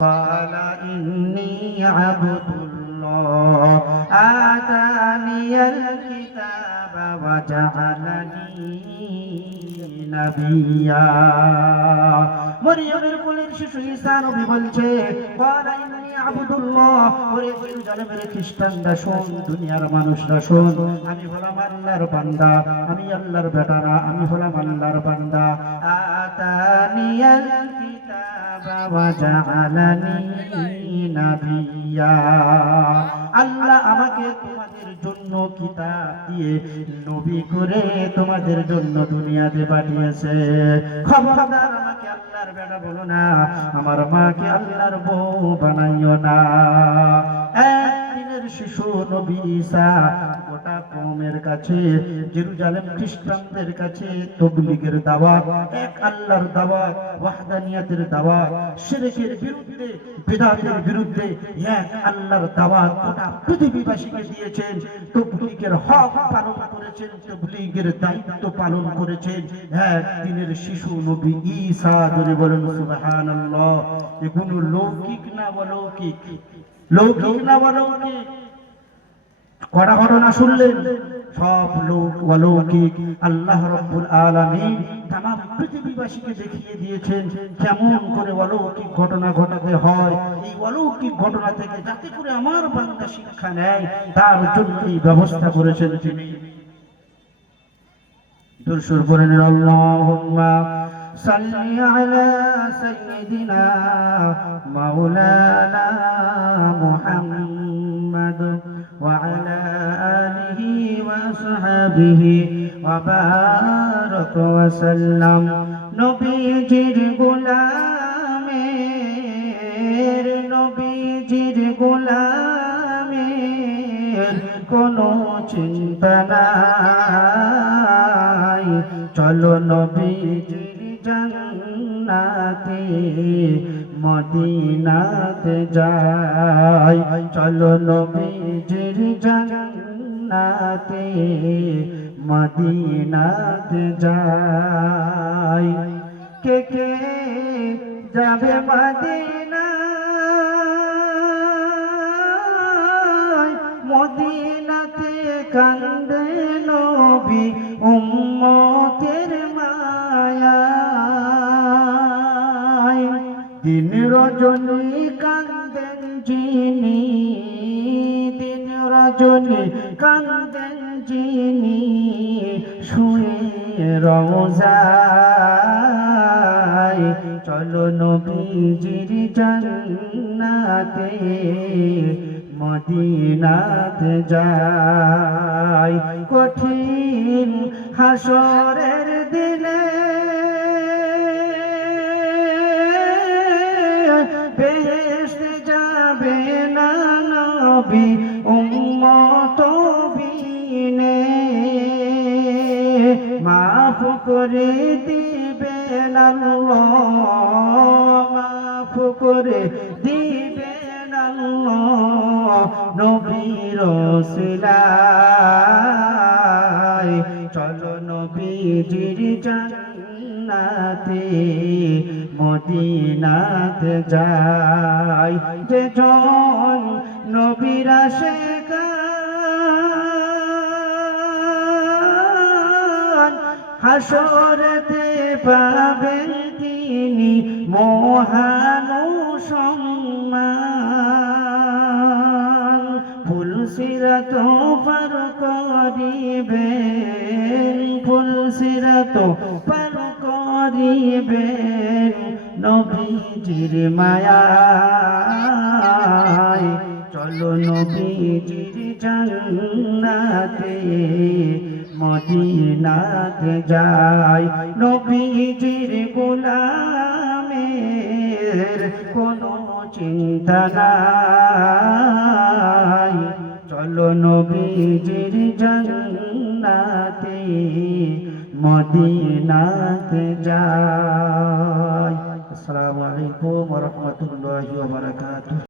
قال إني عبد الله آتاني الكتاب وجعلني نبيا মরিয়মের কোলের শিশু ঈসা নবী বলছে ক্বালা ইন্নী আবদুল্লাহ ওরে জেরুজালেমের খ্রিস্টানরা শোন দুনিয়ার মানুষরা শোন আমি হলাম আল্লাহর বান্দা আমি আল্লাহর বেটা না আমি হলাম আল্লাহর বান্দা আতানিয়াল কিতাবা ওয়া জাআলানি নাবিয়্যা আল্লাহ আমাকে তোমাদের জন্য কিতাব দিয়ে নবী করে তোমাদের জন্য দুনিয়াতে পাঠিয়েছে খবরদার আমাকে আল্লাহর বেটা বলো না আমার মাকে আল্লাহর বউ বানাইও না একদিনের শিশু নবী ঈসা গোটা কওমের কাছে জেরুজালেম খ্রিস্টানদের কাছে তাবলীগের দাওয়াত এক আল্লাহর দাওয়াত ওয়াহদানিয়তের দাওয়াত শিরকের বিরুদ্ধে বিদআতের বিরুদ্ধে এক আল্লাহর দাওয়াত গোটা পৃথিবীবাসীকে দিয়েছেন তাবলীগের হক পালন করেছেন তাবলীগের দায়িত্ব পালন করেছেন একদিনের শিশু নবী ঈসা ধরে বলেন সুবহানাল্লাহ এগুলো লৌকিক না অলৌকিক লৌকিক না অলৌকিক কড়া ঘটনা শুনলেন সব লোক অলৌকিক আল্লাহ রাব্বুল আলামিন तमाम পৃথিবীবাসীকে দেখিয়ে দিয়েছেন কেমন করে অলৌকিক ঘটনা ঘটাতে হয় এই অলৌকিক ঘটনা থেকে যাতে করে আমার বান্দা শিক্ষা নেয় তার জন্য এই ব্যবস্থা করেছেন তিনি দুরূদ পড়েন আল্লাহুম্মা সাল্লি আলা সাইয়্যিদিনা মাওলানা মুহাম্মদ ওয়া আলা আলিহি ওয়া আসহাবিহি ওয়া বারাক ওয়া সাল্লাম নবীজির গোলামের কোনো চিন্তা নাই চলো নবীজির জান্নাতে মদিনাতে যাই চলো নবীজির জান্নাতে মদিনাতে যাই কে কে যাবে মদিনা মদিনাতে কান্দে নবী উম্মতের মায়ায় দিন রজনী কান্দেন যিনি দিন রজনী কান্দেন যিনি শুয়ে রওজায় চলো নবীজির জান্নাতে মদিনাতে যাই কঠিন হাসরের দিনে বেহেশতে যাবে না নবী উম্মত বিনে মাফ করে দিবেন আল্লাহ মাফ করে দিবেন আল্লাহ নবীর ওসিলায় চলো নবীজির জান্নাতে মদিনাতে যাই যে জন নবীর আশিকান হাসরেতে পাবেন তিনি মহান সম্মান ফুল সিরাত পার করিবেন ফুল সিরাত পার করিবেন নবীজির মায়ায় চলো নবীজির জান্নাতে মদিনাতে যাই নবীজির গোলামের কোনো চিন্তা নাই চলো নবীজির জান্নাতে মদিনাতে যাই আসসালামু আলাইকুম ওয়া রাহমাতুল্লাহি ওয়া বারাকাতুহু।